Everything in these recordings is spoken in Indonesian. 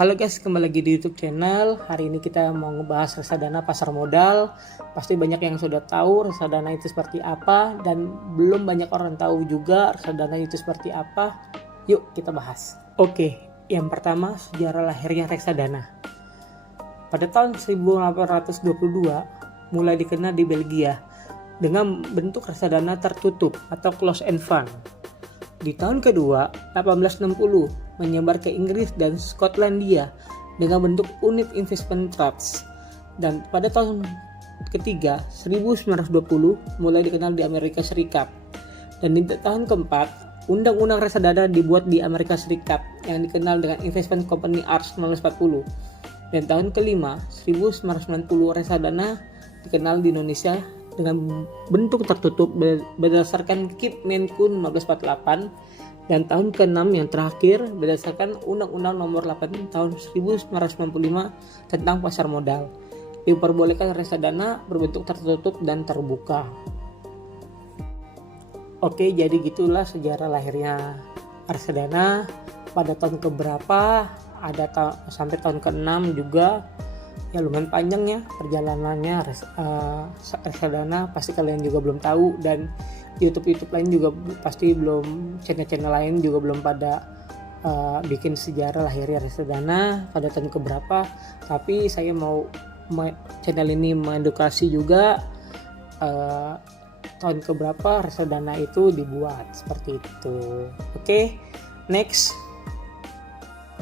Halo guys, kembali lagi di YouTube channel. Hari ini kita mau ngebahas reksadana pasar modal. Pasti banyak yang sudah tahu reksadana itu seperti apa, dan belum banyak orang tahu juga reksadana itu seperti apa. Yuk kita bahas. Oke, yang pertama sejarah lahirnya reksadana. Pada tahun 1822 mulai dikenal di Belgia dengan bentuk reksadana tertutup atau closed end fund. Di tahun kedua, 1860, menyebar ke Inggris dan Skotlandia dengan bentuk unit investment trust. Dan pada tahun ketiga, 1920, mulai dikenal di Amerika Serikat. Dan di tahun keempat, Undang-Undang Reksadana dibuat di Amerika Serikat yang dikenal dengan Investment Company Act 1940. Dan tahun kelima, 1990, reksadana dikenal di Indonesia dengan bentuk tertutup berdasarkan KIP Menkun 1548, dan tahun ke-6 yang terakhir berdasarkan Undang-Undang Nomor 8 Tahun 1995 tentang pasar modal. Diperbolehkan reksadana berbentuk tertutup dan terbuka. Oke, jadi gitulah sejarah lahirnya reksadana. Pada tahun keberapa, ada sampai tahun ke-6 juga. Ya lumayan panjang ya perjalanannya reksadana, pasti kalian juga belum tahu, dan YouTube lain juga pasti belum, channel lain juga belum pada bikin sejarah lahirnya reksadana pada tahun keberapa. Tapi saya mau channel ini mengedukasi juga tahun keberapa reksadana itu dibuat, seperti itu. Oke, next,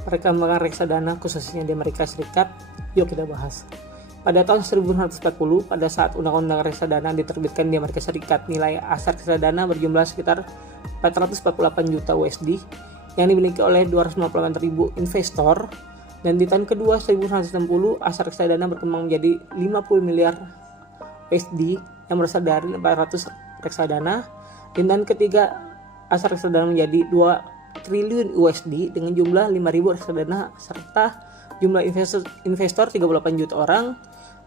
perkembangan reksadana khususnya di Amerika Serikat. Yuk kita bahas. Pada tahun 1940, pada saat Undang-Undang Reksadana diterbitkan di Amerika Serikat, nilai aset reksadana berjumlah sekitar 448 juta USD yang dimiliki oleh 258.000 investor. Dan di tahun kedua 1960, aset reksadana berkembang menjadi 50 miliar USD yang berasal dari 400 reksadana. Dan tahun ketiga, aset reksadana menjadi 2 triliun USD dengan jumlah 5.000 reksadana serta jumlah investor 38 juta orang.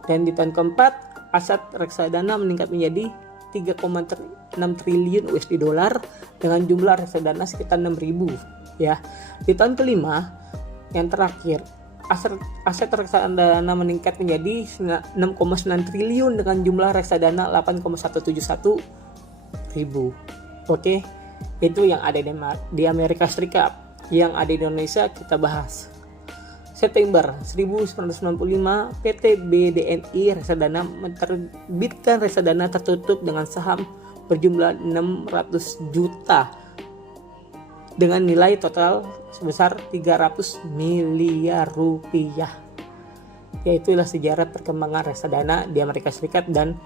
Dan di tahun keempat, aset reksadana meningkat menjadi 3,6 triliun USD dolar dengan jumlah reksadana sekitar 6.000 ya. Di tahun kelima yang terakhir, aset reksadana meningkat menjadi 6,9 triliun dengan jumlah reksadana 8,171 ribu. Oke, itu yang ada di Amerika Serikat. Yang ada di Indonesia kita bahas. September 1995, PT BDNI Reksadana menerbitkan reksadana tertutup dengan saham berjumlah 600 juta dengan nilai total sebesar 300 miliar rupiah. Yaitulah sejarah perkembangan reksadana di Amerika Serikat dan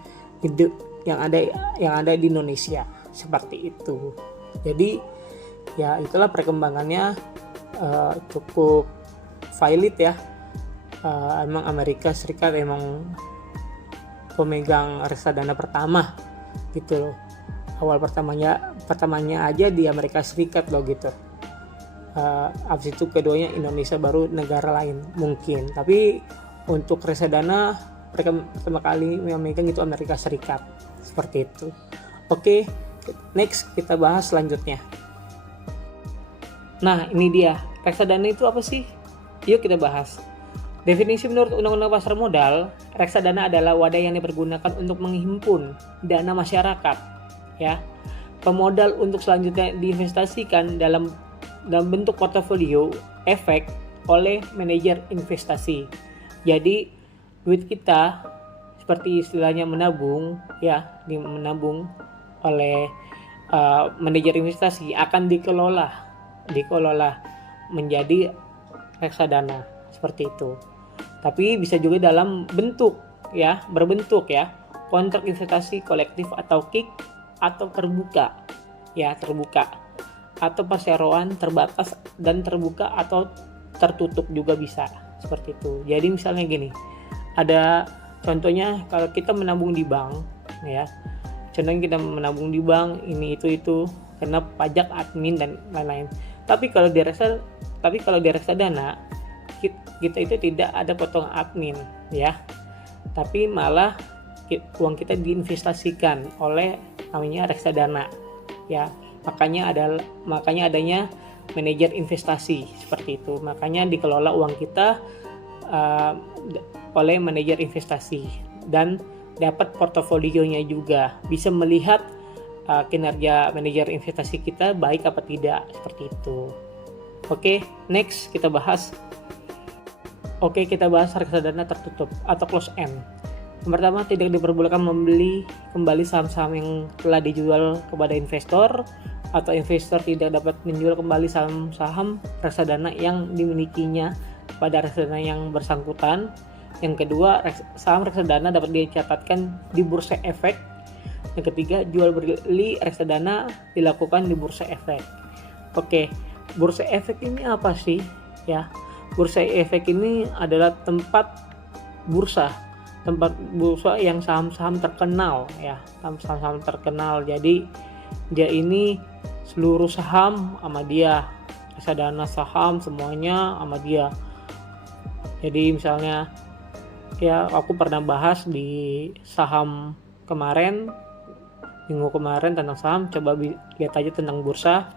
yang ada di Indonesia, seperti itu. Jadi ya itulah perkembangannya, cukup valid ya. Emang Amerika Serikat emang pemegang reksadana pertama gitu loh. Awal pertamanya aja di Amerika Serikat loh gitu. Abis itu keduanya Indonesia, baru negara lain mungkin. Tapi untuk reksadana pertama kali yang memegang itu Amerika Serikat, seperti itu. Oke, next kita bahas selanjutnya. Nah ini dia, reksadana itu apa sih? Yuk kita bahas. Definisi menurut Undang-Undang Pasar Modal, reksadana adalah wadah yang dipergunakan untuk menghimpun dana masyarakat, ya, pemodal untuk selanjutnya diinvestasikan dalam bentuk portofolio efek oleh manajer investasi. Jadi duit kita seperti istilahnya menabung, ya, menabung oleh manajer investasi akan dikelola menjadi reksadana, seperti itu. Tapi bisa juga dalam berbentuk kontrak investasi kolektif atau KIK, atau terbuka atau perseroan terbatas dan terbuka atau tertutup juga bisa, seperti itu. Jadi misalnya gini, ada contohnya kalau kita menabung di bank ya. Contohnya kita menabung di bank ini itu kena pajak admin dan lain-lain. Tapi kalau di reksadana kita itu tidak ada potongan admin ya, tapi malah uang kita diinvestasikan oleh namanya reksadana ya. Makanya adanya manajer investasi seperti itu. Makanya dikelola uang kita oleh manajer investasi dan dapat portofolionya juga, bisa melihat kinerja manajer investasi kita baik apa tidak, seperti itu. Oke, next kita bahas. Kita bahas reksadana tertutup atau close end. Yang pertama, tidak diperbolehkan membeli kembali saham-saham yang telah dijual kepada investor, atau investor tidak dapat menjual kembali saham-saham reksadana yang dimilikinya pada reksadana yang bersangkutan. Yang kedua, saham reksadana dapat dicatatkan di bursa efek. Yang ketiga, jual beli reksadana dilakukan di bursa efek. Oke, bursa efek ini apa sih? Ya, bursa efek ini adalah tempat bursa yang saham-saham terkenal, ya, saham-saham terkenal. Jadi dia ini seluruh saham sama dia, reksadana saham semuanya sama dia. Jadi misalnya, ya, aku pernah bahas di saham minggu kemarin tentang saham, coba lihat aja tentang bursa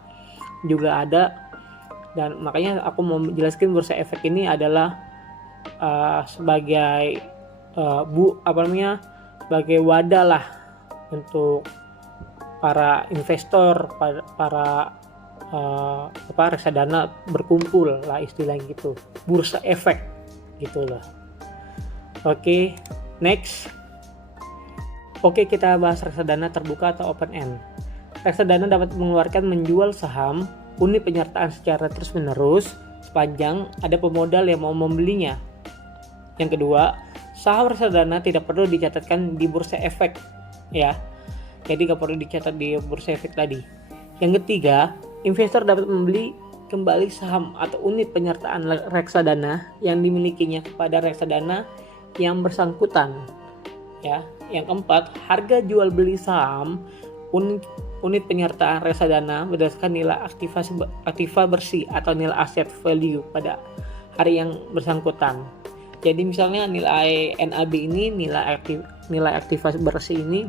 juga ada. Dan makanya aku mau menjelaskan bursa efek ini adalah sebagai sebagai wadah lah untuk para investor, para reksadana berkumpul lah, istilahnya gitu, bursa efek gitu loh. Oke, next. Kita bahas reksadana terbuka atau open end. Reksadana dapat menjual saham unit penyertaan secara terus-menerus sepanjang ada pemodal yang mau membelinya. Yang kedua, saham reksadana tidak perlu dicatatkan di bursa efek, ya. Jadi nggak perlu dicatat di bursa efek tadi. Yang ketiga, investor dapat membeli kembali saham atau unit penyertaan reksadana yang dimilikinya kepada reksadana yang bersangkutan, ya. Yang keempat, harga jual beli saham unit penyertaan reksadana berdasarkan nilai aktiva bersih atau nilai asset value pada hari yang bersangkutan. Jadi misalnya nilai NAB ini, nilai aktiva bersih ini,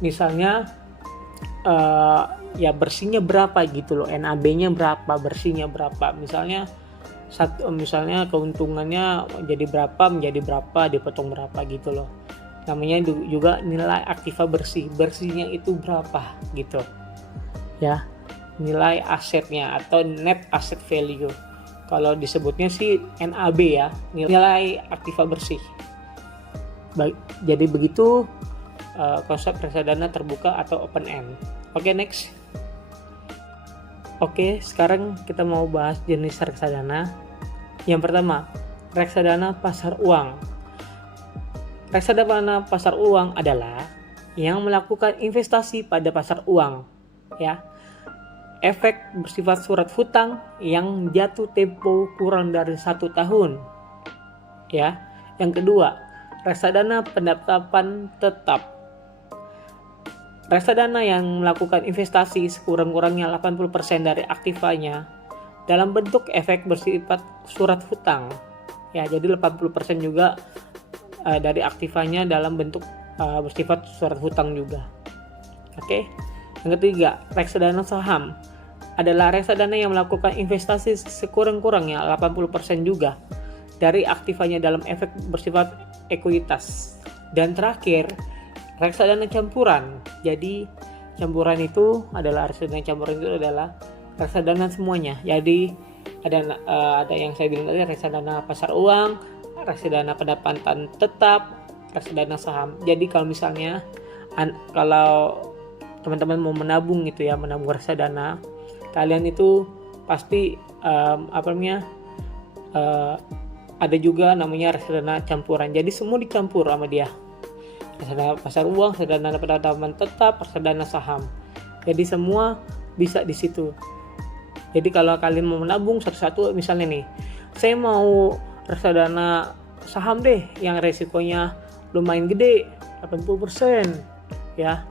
misalnya ya bersihnya berapa gitu loh, NAB-nya berapa, bersihnya berapa. Misalnya keuntungannya menjadi berapa, dipotong berapa gitu loh. Namanya juga nilai aktiva bersihnya itu berapa gitu ya, nilai asetnya atau net asset value. Kalau disebutnya sih NAB, ya, nilai aktiva bersih. Jadi begitu konsep reksadana terbuka atau open end. Next. Sekarang kita mau bahas jenis reksadana. Yang pertama, reksadana pasar uang. Reksadana pasar uang adalah yang melakukan investasi pada pasar uang, ya. Efek bersifat surat hutang yang jatuh tempo kurang dari 1 tahun, ya. Yang kedua, reksadana penetapan tetap. Reksadana yang melakukan investasi sekurang-kurangnya 80% dari aktivanya dalam bentuk efek bersifat surat hutang, ya. Jadi 80% juga dari aktivanya dalam bentuk bersifat surat hutang juga. Yang ketiga, reksadana saham adalah reksadana yang melakukan investasi sekurang-kurangnya 80% juga dari aktivanya dalam efek bersifat ekuitas. Dan terakhir, reksadana campuran. Jadi campuran itu adalah reksadana semuanya. Jadi ada yang saya bilang tadi, reksadana pasar uang, reksadana pendapatan tetap, reksadana saham. Jadi kalau misalnya kalau teman-teman mau menabung gitu ya, menabung reksadana, kalian itu pasti ada juga namanya reksadana campuran. Jadi semua dicampur sama dia. Reksadana pasar uang, reksadana pendapatan tetap, reksadana saham. Jadi semua bisa di situ. Jadi kalau kalian mau menabung satu-satu, misalnya nih, saya mau reksadana saham deh yang resikonya lumayan gede, 80%, ya.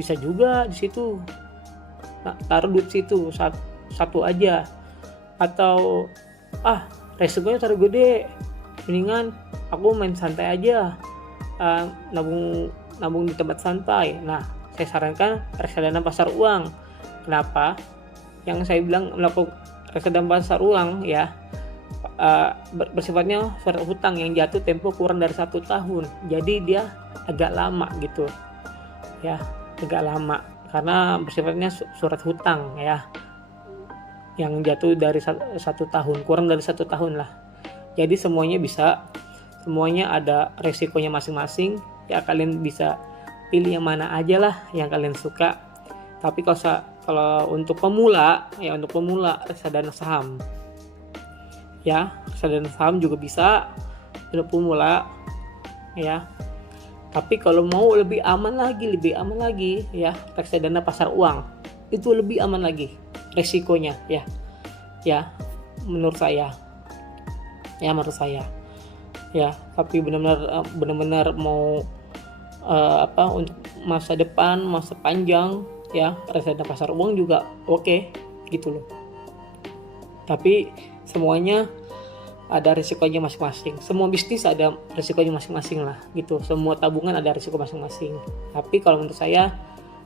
Bisa juga di situ. Nah, taruh duit situ satu aja. Atau resikonya terlalu gede, mendingan aku main santai aja, nabung di tempat santai. Nah, saya sarankan reksadana pasar uang. Kenapa? yang saya bilang melakukan reksadana pasar uang ya, bersifatnya surat hutang yang jatuh tempo kurang dari 1 tahun. Jadi dia agak lama gitu ya, agak lama karena bersifatnya surat hutang ya, yang jatuh dari 1 tahun, kurang dari 1 tahun lah. Jadi semuanya bisa, semuanya ada resikonya masing-masing ya, kalian bisa pilih yang mana aja lah yang kalian suka. Tapi kalau untuk pemula ya, untuk pemula reksadana saham ya, reksadana saham juga bisa untuk pemula ya. Tapi kalau mau lebih aman lagi ya, reksadana pasar uang itu lebih aman lagi resikonya ya menurut saya ya. Tapi benar-benar mau untuk masa depan, masa panjang ya, reksadana pasar uang juga oke gitu loh. Tapi semuanya ada risikonya masing-masing. Semua bisnis ada risikonya masing-masing lah gitu. Semua tabungan ada risiko masing-masing. Tapi kalau menurut saya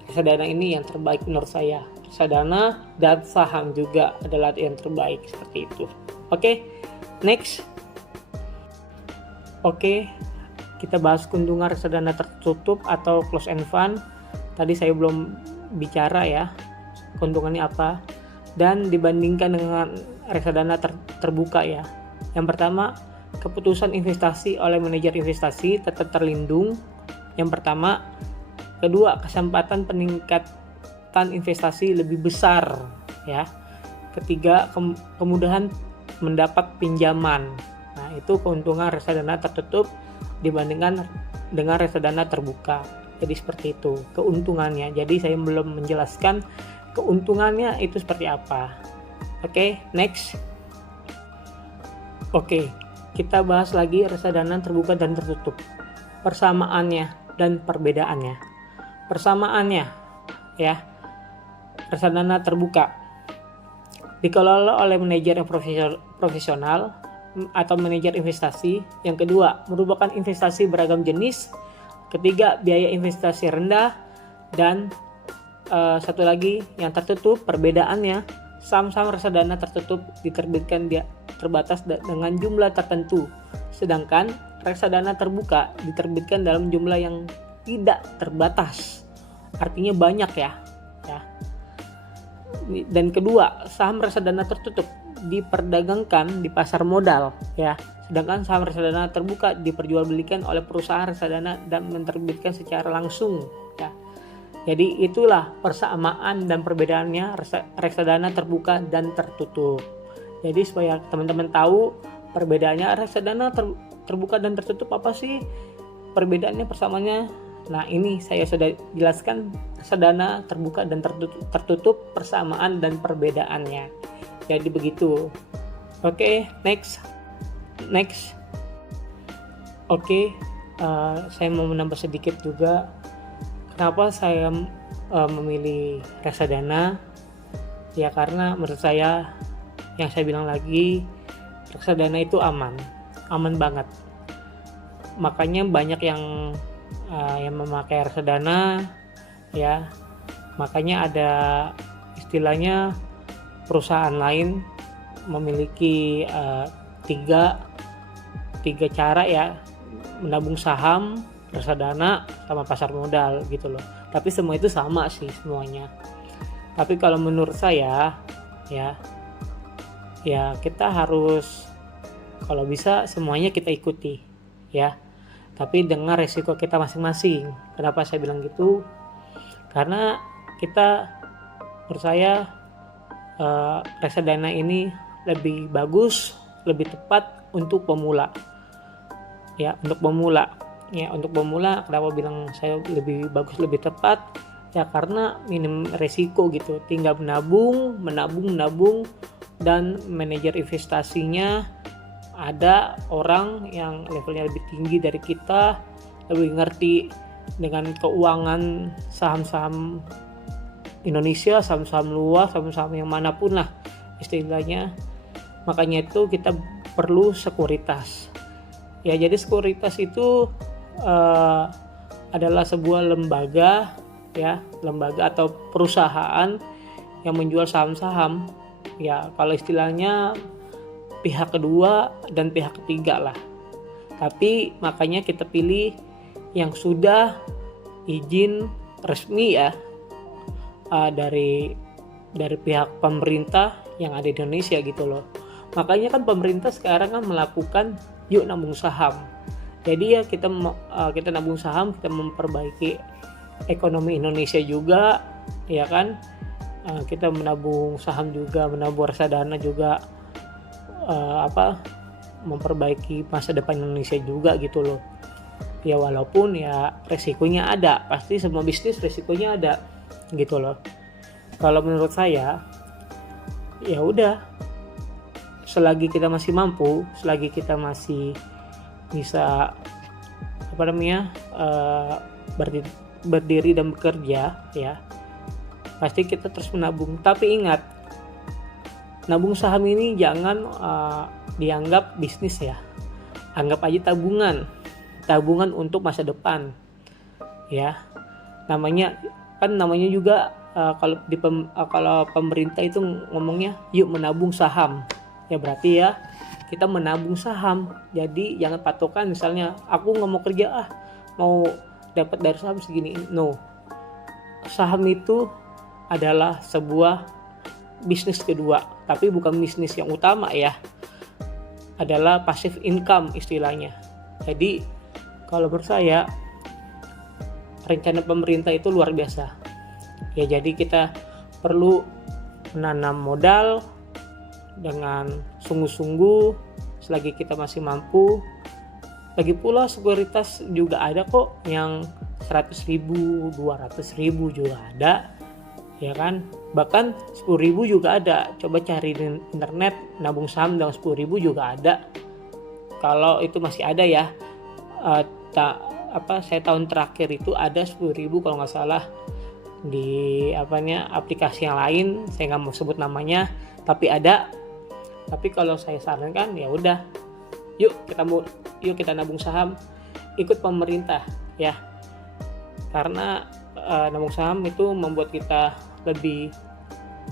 reksadana ini yang terbaik menurut saya. Reksadana dan saham juga adalah yang terbaik seperti itu. Oke, next. Oke, kita bahas keuntungan reksadana tertutup atau close end fund. Tadi saya belum bicara ya keuntungannya apa, dan dibandingkan dengan reksadana terbuka ya. Yang pertama, keputusan investasi oleh manajer investasi tetap terlindung. Yang pertama. Kedua, kesempatan peningkatan investasi lebih besar ya. Ketiga, kemudahan mendapat pinjaman. Nah, itu keuntungan reksadana tertutup dibandingkan dengan reksadana terbuka. Jadi seperti itu keuntungannya. Jadi saya belum menjelaskan keuntungannya itu seperti apa. Oke, next. Oke, kita bahas lagi reksadana terbuka dan tertutup. Persamaannya dan perbedaannya. Persamaannya ya, reksadana terbuka dikelola oleh manajer yang profesional atau manajer investasi. Yang kedua, merupakan investasi beragam jenis. Ketiga, biaya investasi rendah. Dan satu lagi yang tertutup, perbedaannya saham-saham reksadana tertutup diterbitkan dia terbatas dengan jumlah tertentu, sedangkan reksadana terbuka diterbitkan dalam jumlah yang tidak terbatas, artinya banyak ya. Dan kedua, saham reksadana tertutup diperdagangkan di pasar modal ya, sedangkan saham reksadana terbuka diperjualbelikan oleh perusahaan reksadana dan menerbitkan secara langsung ya. Jadi itulah persamaan dan perbedaannya reksadana terbuka dan tertutup. Jadi supaya teman-teman tahu perbedaannya reksadana terbuka dan tertutup apa sih, perbedaannya, persamaannya. Nah, ini saya sudah jelaskan reksadana terbuka dan tertutup, persamaan dan perbedaannya. Jadi begitu. Oke, next. Oke, saya mau menambah sedikit juga. Kenapa saya memilih reksadana? Ya karena menurut saya, yang saya bilang lagi, reksadana itu aman banget. Makanya banyak yang memakai reksadana ya. Makanya ada istilahnya perusahaan lain memiliki tiga cara ya, menabung saham, reksadana, sama pasar modal gitu loh. Tapi semua itu sama sih semuanya. Tapi kalau menurut saya ya kita harus, kalau bisa semuanya kita ikuti ya, tapi dengan resiko kita masing-masing. Kenapa saya bilang gitu? Karena kita, menurut saya reksadana ini lebih bagus, lebih tepat untuk pemula ya, untuk pemula. Kenapa bilang saya lebih bagus, lebih tepat ya, karena minim resiko gitu. Tinggal menabung, dan manajer investasinya ada orang yang levelnya lebih tinggi dari kita, lebih ngerti dengan keuangan saham-saham Indonesia, saham-saham luar, saham-saham yang manapun lah istilahnya. Makanya itu kita perlu sekuritas ya. Jadi sekuritas itu adalah sebuah lembaga atau perusahaan yang menjual saham-saham. Ya kalau istilahnya pihak kedua dan pihak ketiga lah. Tapi makanya kita pilih yang sudah izin resmi ya, dari pihak pemerintah yang ada di Indonesia gitu loh. Makanya kan pemerintah sekarang kan melakukan yuk nabung saham. Jadi ya kita nabung saham, kita memperbaiki ekonomi Indonesia juga, ya kan. Kita menabung saham juga, menabung reksadana juga, memperbaiki masa depan Indonesia juga gitu loh. Ya walaupun ya resikonya ada, pasti semua bisnis resikonya ada gitu loh. Kalau menurut saya ya udah, selagi kita masih mampu, selagi kita masih bisa berdiri dan bekerja, ya pasti kita terus menabung. Tapi ingat, nabung saham ini jangan dianggap bisnis ya, anggap aja tabungan untuk masa depan ya. Namanya juga kalau pemerintah itu ngomongnya yuk menabung saham, ya berarti ya kita menabung saham. Jadi jangan patokan misalnya aku nggak mau kerja, mau dapat dari saham segini. No, saham itu adalah sebuah bisnis kedua, tapi bukan bisnis yang utama ya, adalah passive income istilahnya. Jadi kalau menurut saya rencana pemerintah itu luar biasa ya. Jadi kita perlu menanam modal dengan sungguh-sungguh selagi kita masih mampu. Lagi pula sekuritas juga ada kok yang 100.000, 200.000 juga ada, ya kan. Bahkan 10.000 juga ada. Coba cari di internet nabung saham dengan 10.000 juga ada. Kalau itu masih ada ya. Saya tahun terakhir itu ada 10.000 kalau nggak salah di aplikasi yang lain, saya nggak mau sebut namanya, tapi ada. Tapi kalau saya sarankan ya udah, yuk kita nabung saham, ikut pemerintah ya, karena nabung saham itu membuat kita lebih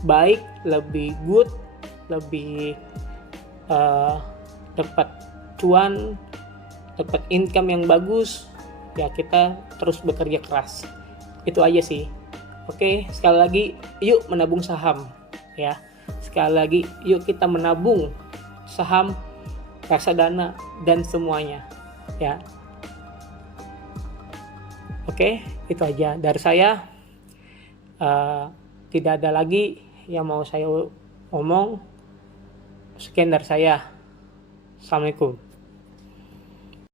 baik, lebih good, lebih dapat cuan, dapat income yang bagus ya. Kita terus bekerja keras, itu aja sih. Oke, sekali lagi yuk menabung saham ya. Sekali lagi yuk kita menabung saham, reksadana dan semuanya ya. Oke, itu aja dari saya. Tidak ada lagi yang mau saya omong. Sekian dari saya. Assalamualaikum.